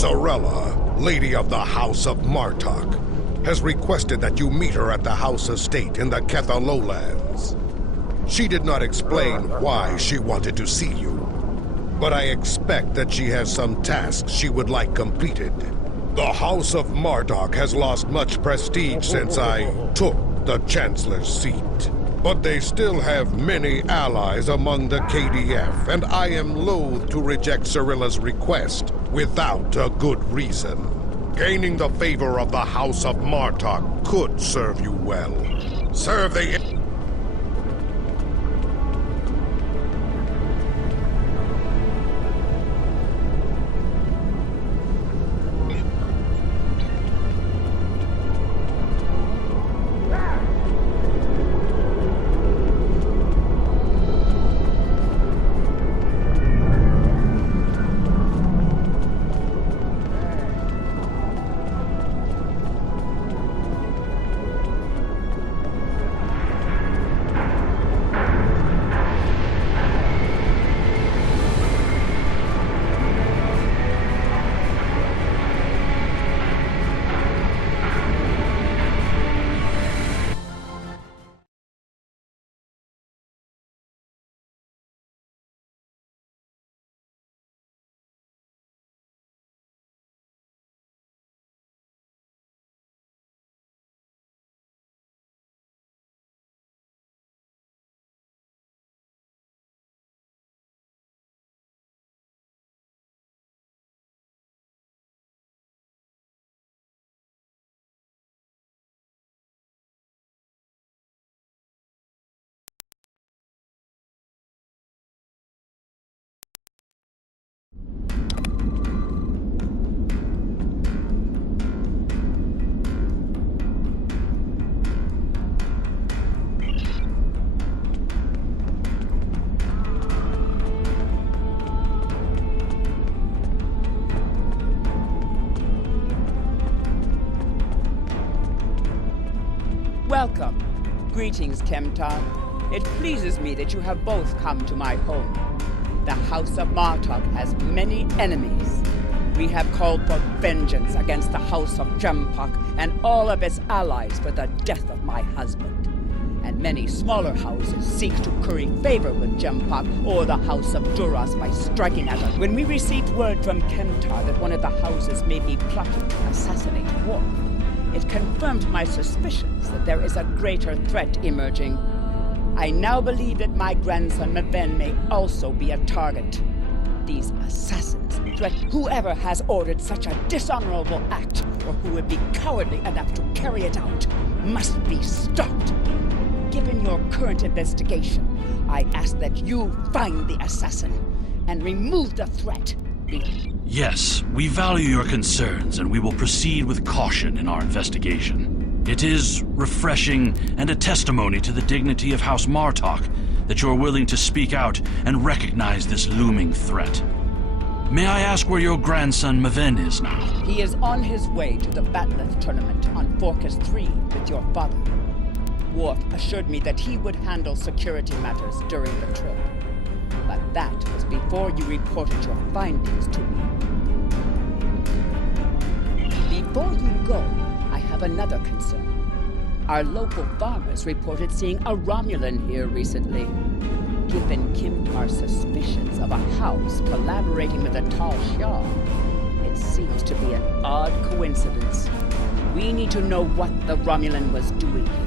Sorella, Lady of the House of Martok, has requested that you meet her at the Haus estate in the Ketha lowlands. She did not explain why she wanted to see you, but I expect that she has some tasks she would like completed. The House of Martok has lost much prestige since I took the Chancellor's seat. But they still have many allies among the KDF, and I am loath to reject Sorella's request without a good reason. Gaining the favor of the House of Martok could serve you well. Serve the... Welcome. Greetings, Kemtar. It pleases me that you have both come to my home. The House of Martok has many enemies. We have called for vengeance against the House of Jempok and all of its allies for the death of my husband. And many smaller houses seek to curry favor with Jempok or the House of Duras by striking at us. When we received word from Kemtar that one of the houses may be plotting to assassinate Worf, it confirmed my suspicions that there is a greater threat emerging. I now believe that my grandson Maven may also be a target. These assassins threaten whoever has ordered such a dishonorable act, or who would be cowardly enough to carry it out, must be stopped. Given your current investigation, I ask that you find the assassin and remove the threat. Yes, we value your concerns, and we will proceed with caution in our investigation. It is refreshing and a testimony to the dignity of House Martok that you're willing to speak out and recognize this looming threat. May I ask where your grandson Maven is now? He is on his way to the Batleth tournament on Forcas 3 with your father. Worf assured me that he would handle security matters during the trip. But that was before you reported your findings to me. Before you go, I have another concern. Our local farmers reported seeing a Romulan here recently. Given Kimtar's suspicions of a house collaborating with the Tal Shiar, it seems to be an odd coincidence. We need to know what the Romulan was doing here.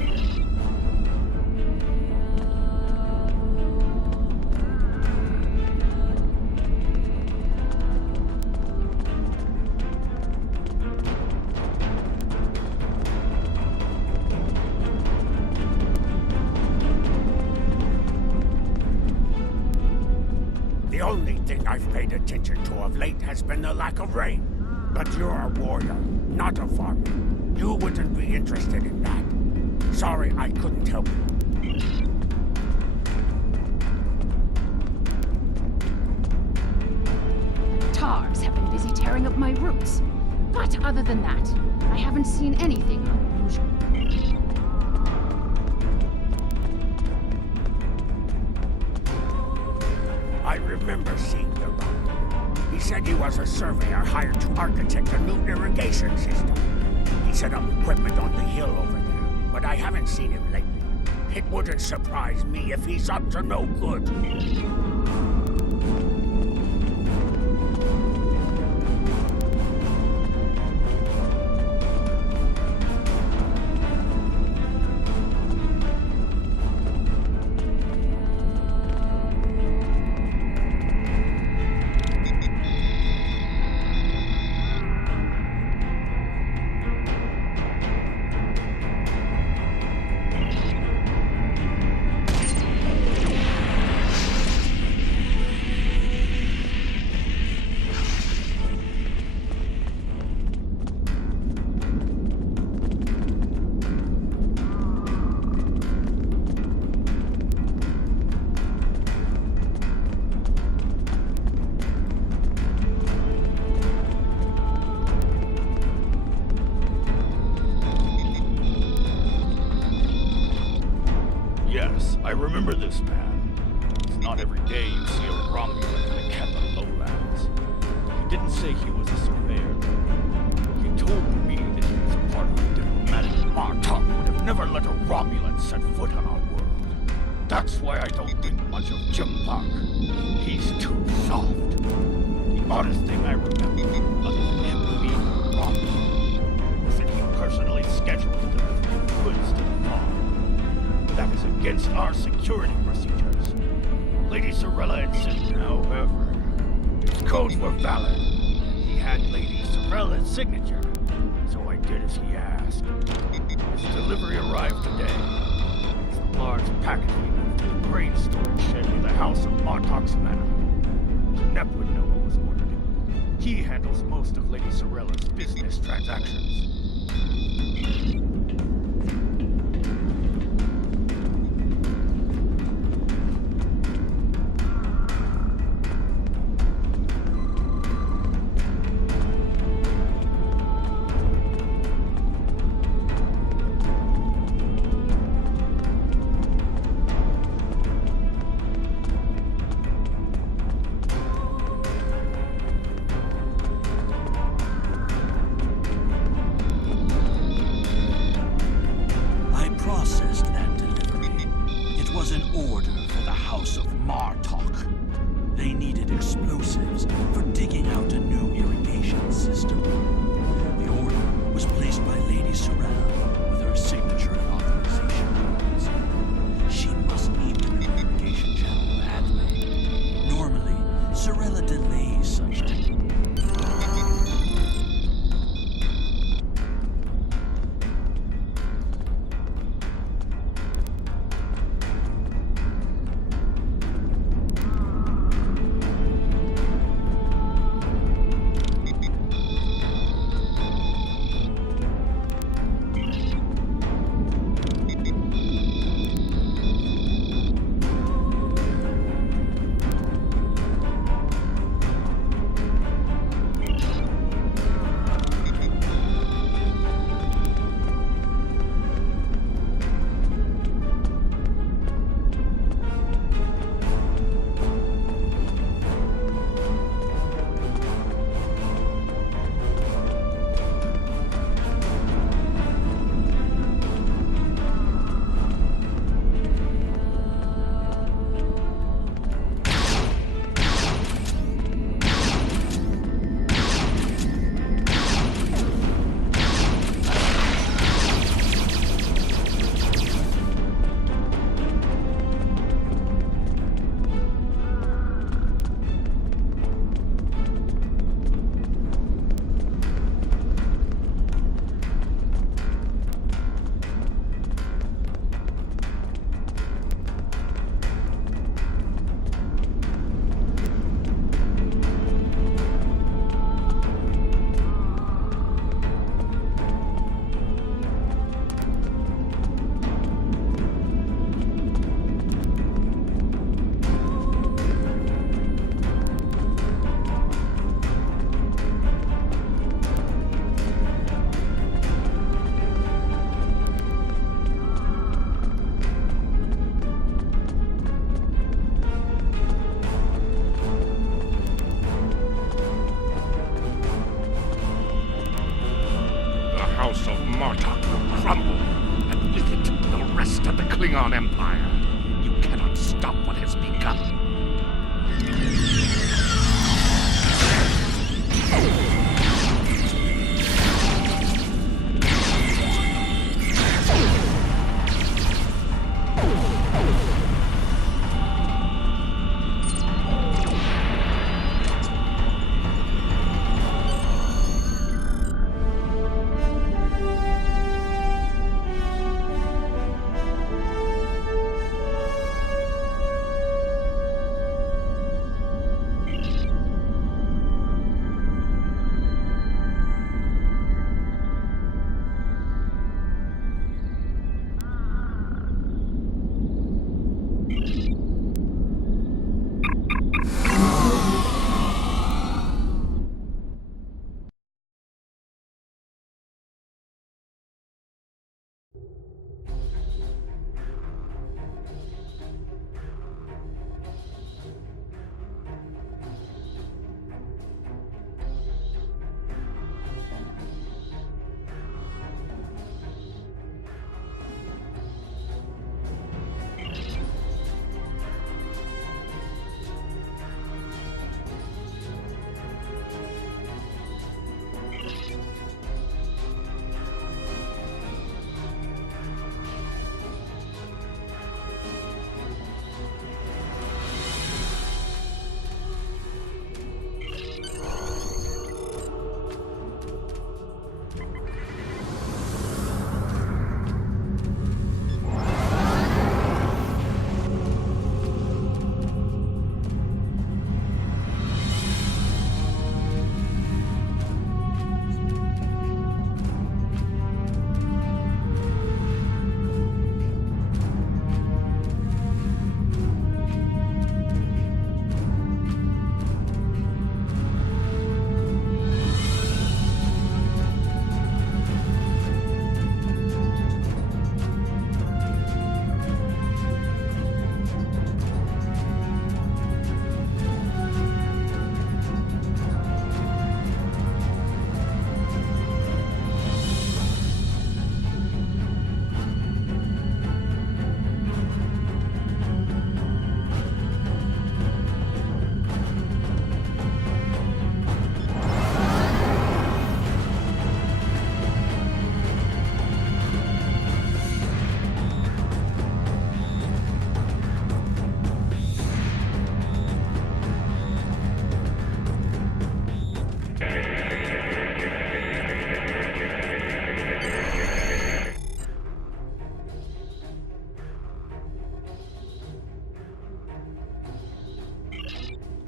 The only thing I've paid attention to of late has been the lack of rain. But you're a warrior, not a farmer. You wouldn't be interested in that. Sorry, I couldn't help you. Tars have been busy tearing up my roots. But other than that, I haven't seen anything unusual. I remember seeing the rock. He said he was a surveyor hired to architect a new irrigation system. He set up equipment on the hill over there, but I haven't seen him lately. It wouldn't surprise me if he's up to no good. Yes, I remember this man. It's not every day you see a Romulan in the Ketha lowlands. He didn't say he was a surveyor, though. He told me that he was a part of the diplomatic. Martok would have never let a Romulan set foot on our world. That's why I don't think much of Jim Park. He's too soft. The oddest thing I remember, other than him being a Romulan, was that he personally scheduled to deliver new goods to the farm. That is against our security procedures. Lady Sorella insisted, however, his codes were valid. He had Lady Sorella's signature, so I did as he asked. His delivery arrived today. It's a large package we moved to the grain storage shed near the House of Martok's Manor. Nep would know what was ordered. He handles most of Lady Sorella's business transactions. Klingon Empire. You cannot stop what has begun.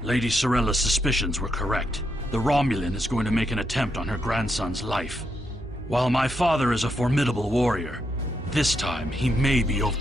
Lady Sorella's suspicions were correct. The Romulan is going to make an attempt on her grandson's life. While my father is a formidable warrior, this time he may be over...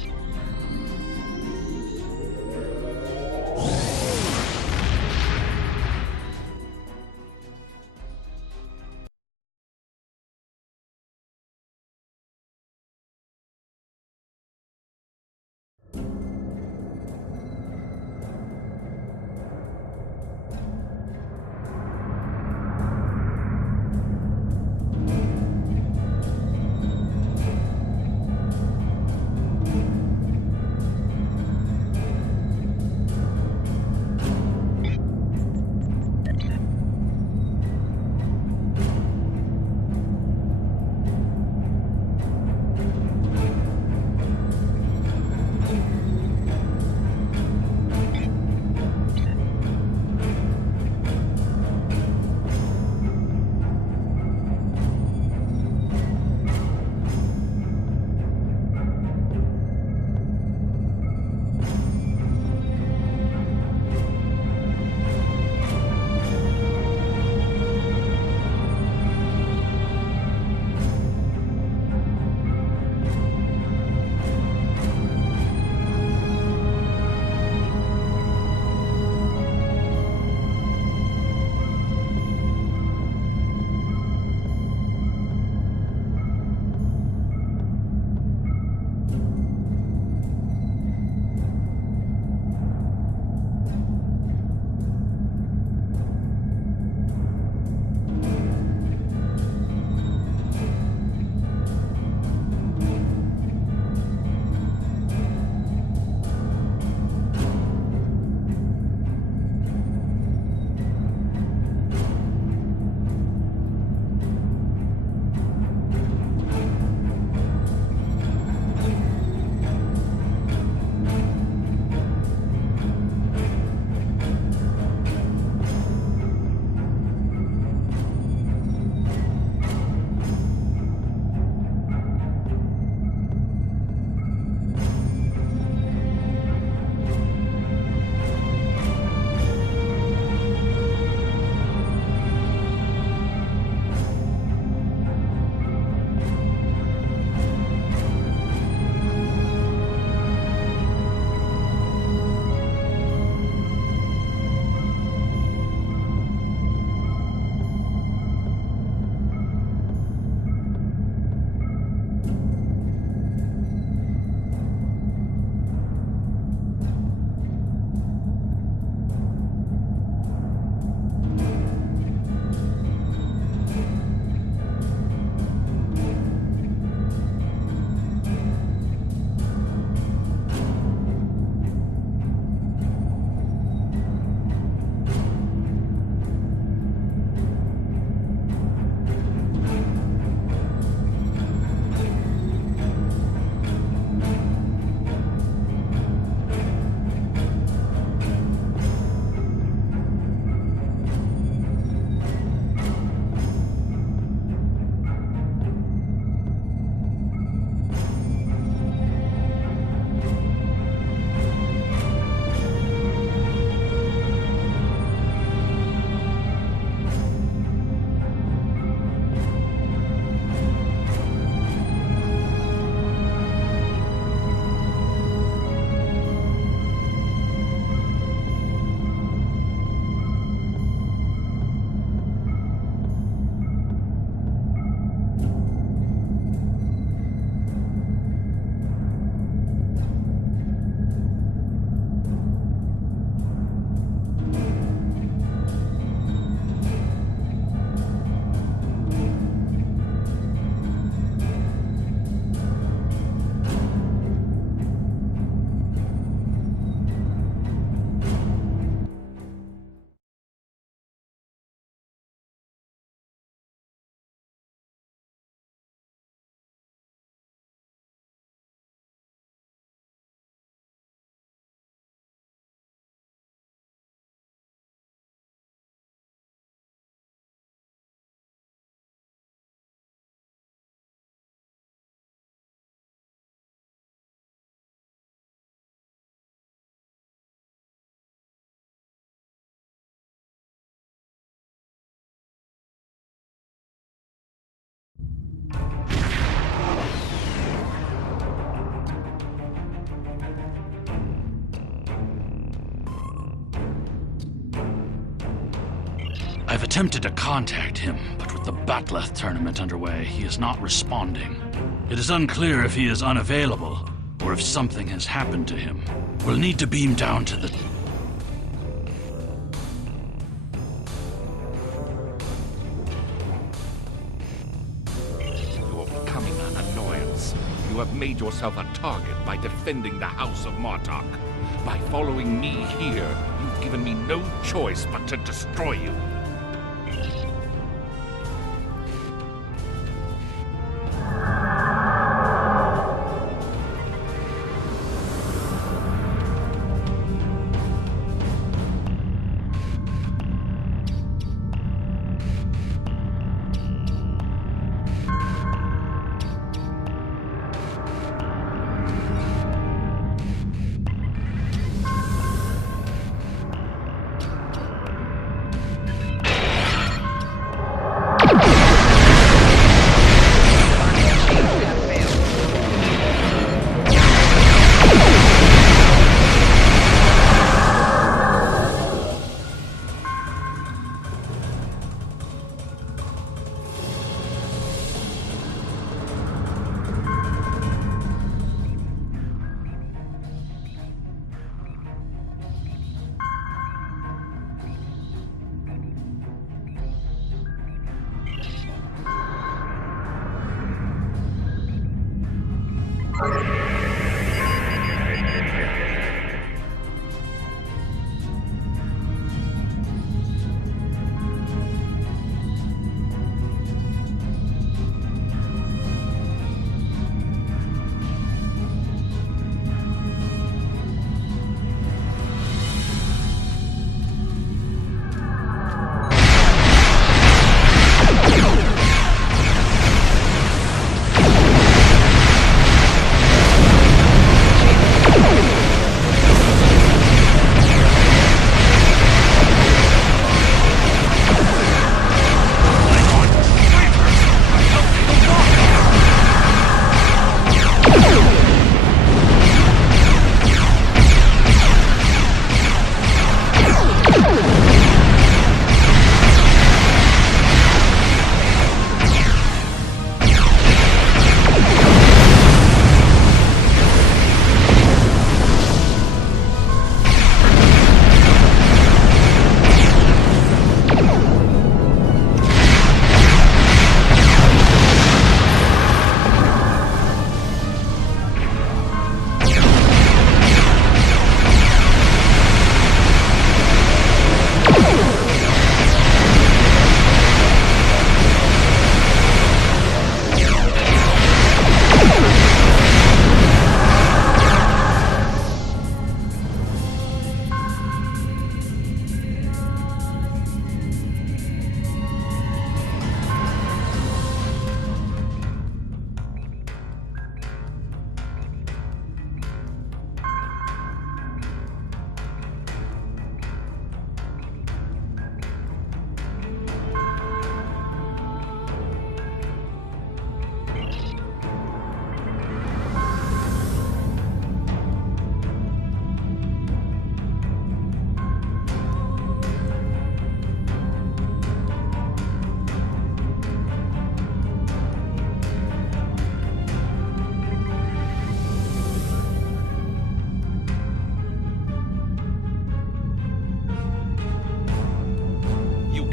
I've attempted to contact him, but with the Batleth tournament underway, he is not responding. It is unclear if he is unavailable, or if something has happened to him. We'll need to beam down to the... You're becoming an annoyance. You have made yourself a target by defending the House of Martok. By following me here, you've given me no choice but to destroy you.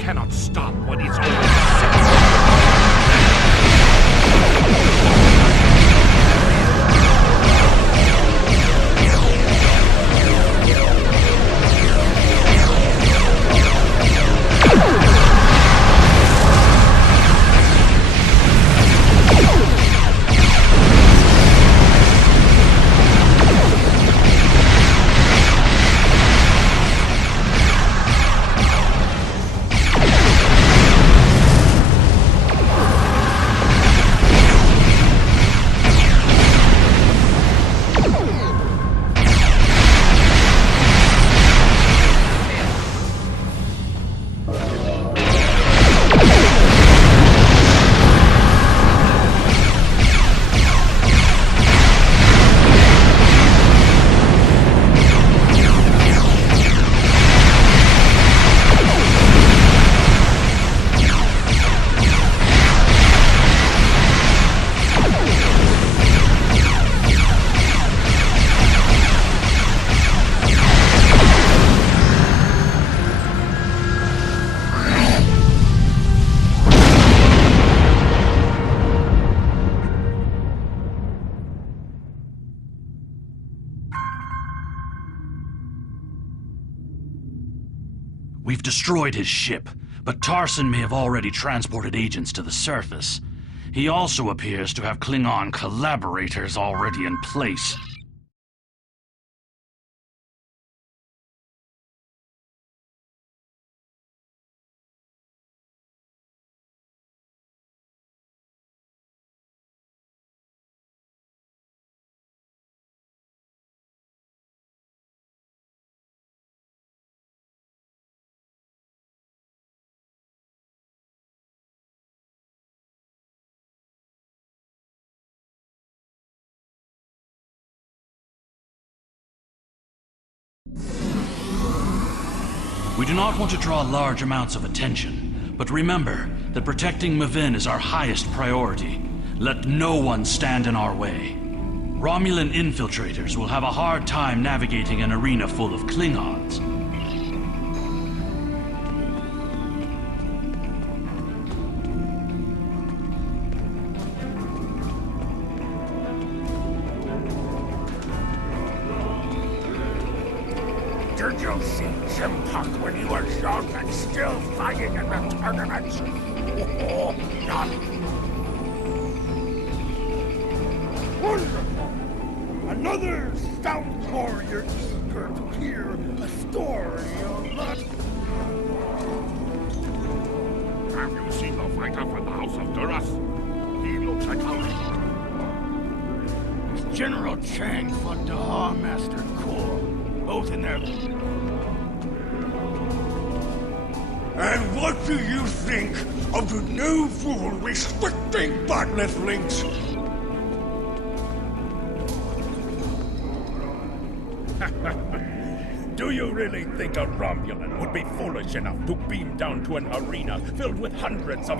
cannot stop what is already set. destroyed his ship, but Tarson may have already transported agents to the surface. He also appears to have Klingon collaborators already in place. We do not want to draw large amounts of attention, but remember that protecting Mavin is our highest priority. Let no one stand in our way. Romulan infiltrators will have a hard time navigating an arena full of Klingons. Did you see Jim Puck when he was young and still fighting in the tournaments? Oh, not wonderful! Another stout warrior eager to hear a story of that. Have you seen the fighter from the House of Duras? He looks like a... General Chang fought Daha Master Kor, both in their... And what do you think of the new rule restricting botnet links? Do you really think a Romulan would be foolish enough to beam down to an arena filled with hundreds of...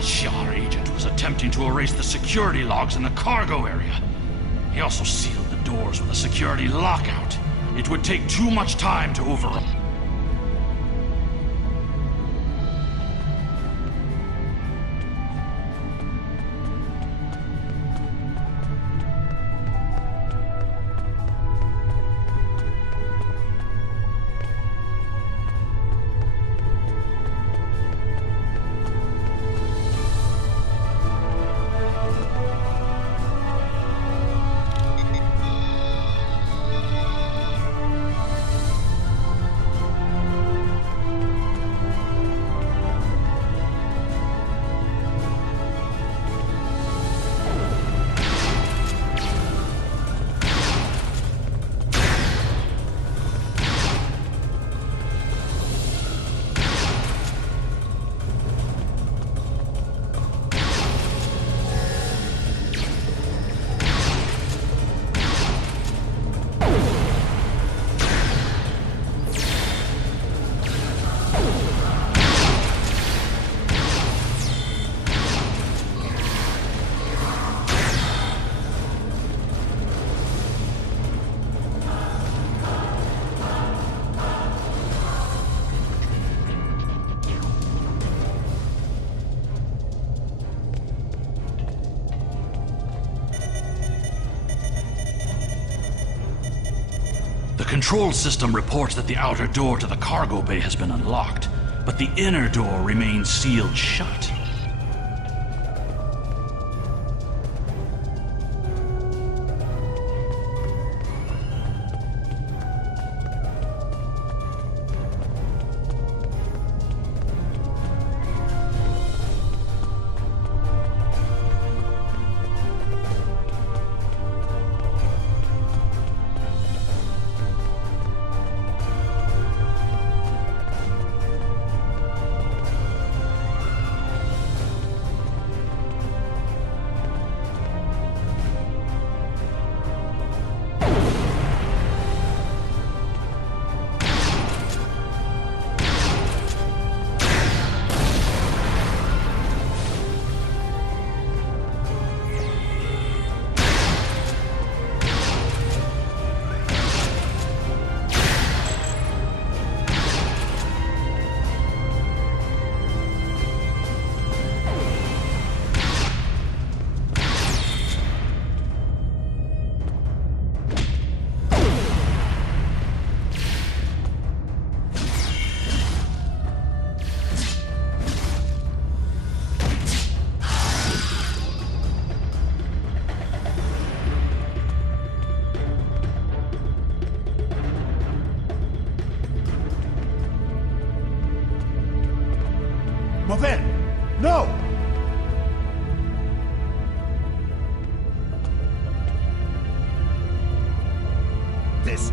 Shi'ar agent was attempting to erase the security logs in the cargo area. He also sealed the doors with a security lockout. It would take too much time to override. The control system reports that the outer door to the cargo bay has been unlocked, but the inner door remains sealed shut. No! This...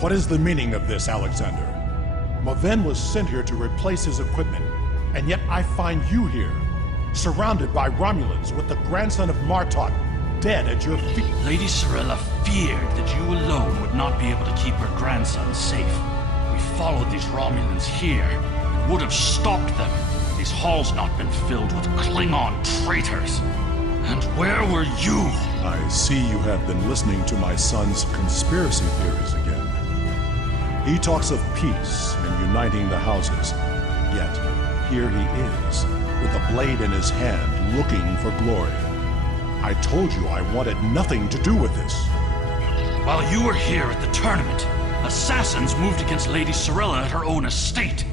What is the meaning of this, Alexander? Maven was sent here to replace his equipment, and yet I find you here, surrounded by Romulans with the grandson of Martok dead at your feet. Lady Cirilla feared that you alone would not be able to keep her grandson safe. We followed these Romulans here and would have stopped them had these halls not been filled with Klingon traitors. And where were you? I see you have been listening to my son's conspiracy theories again. He talks of peace and uniting the houses, yet here he is, with a blade in his hand, looking for glory. I told you I wanted nothing to do with this. While you were here at the tournament, assassins moved against Lady Cirilla at her own estate.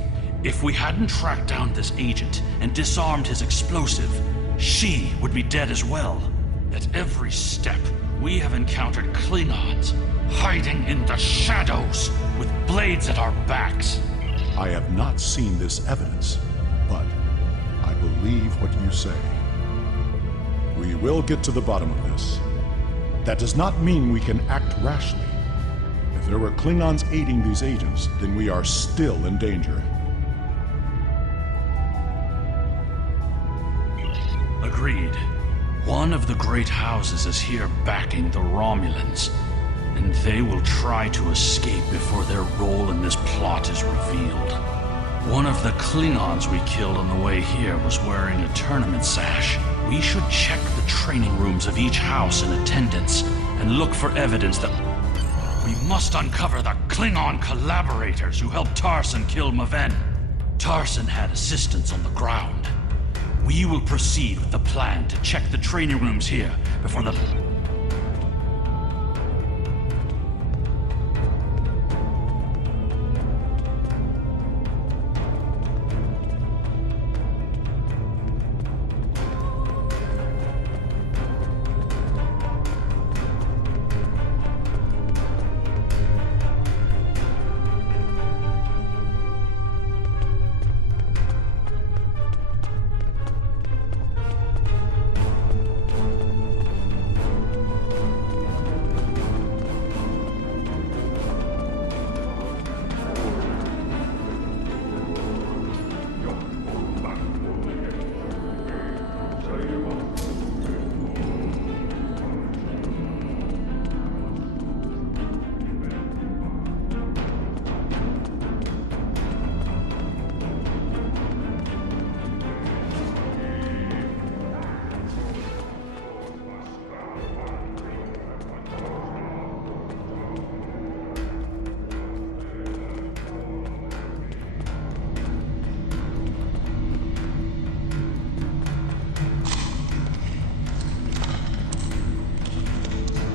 If we hadn't tracked down this agent and disarmed his explosive, she would be dead as well. At every step, we have encountered Klingons, hiding in the shadows, with blades at our backs. I have not seen this evidence, but I believe what you say. We will get to the bottom of this. That does not mean we can act rashly. If there were Klingons aiding these agents, then we are still in danger. Agreed. One of the great houses is here backing the Romulans, and they will try to escape before their role in this plot is revealed. One of the Klingons we killed on the way here was wearing a tournament sash. We should check the training rooms of each house in attendance and look for evidence that... We must uncover the Klingon collaborators who helped Tarson kill Maven. Tarson had assistants on the ground. We will proceed with the plan to check the training rooms here before the...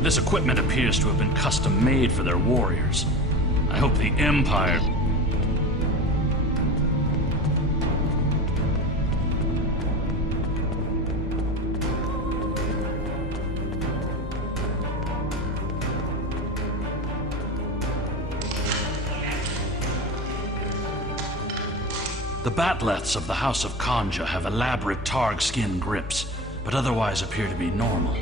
This equipment appears to have been custom-made for their warriors. I hope the Empire... The batleths of the House of Kanja have elaborate targ skin grips, but otherwise appear to be normal.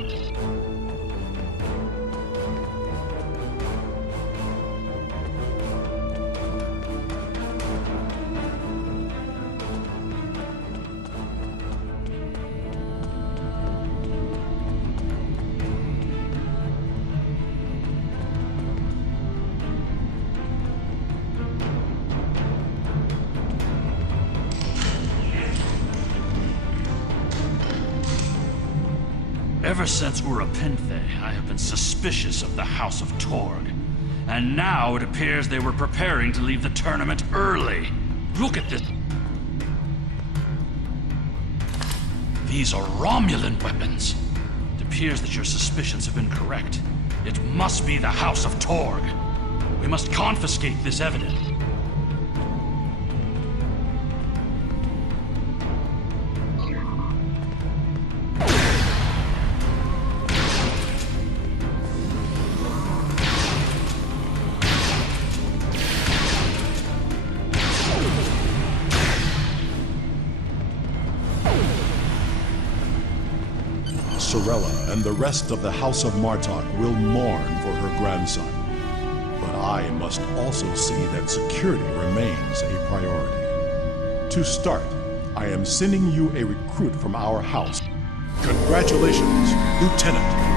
Ever since Urapinthe, I have been suspicious of the House of Torg. And now it appears they were preparing to leave the tournament early. Look at this. These are Romulan weapons. It appears that your suspicions have been correct. It must be the House of Torg. We must confiscate this evidence. Sorella and the rest of the House of Martok will mourn for her grandson. But I must also see that security remains a priority. To start, I am sending you a recruit from our house. Congratulations, Lieutenant.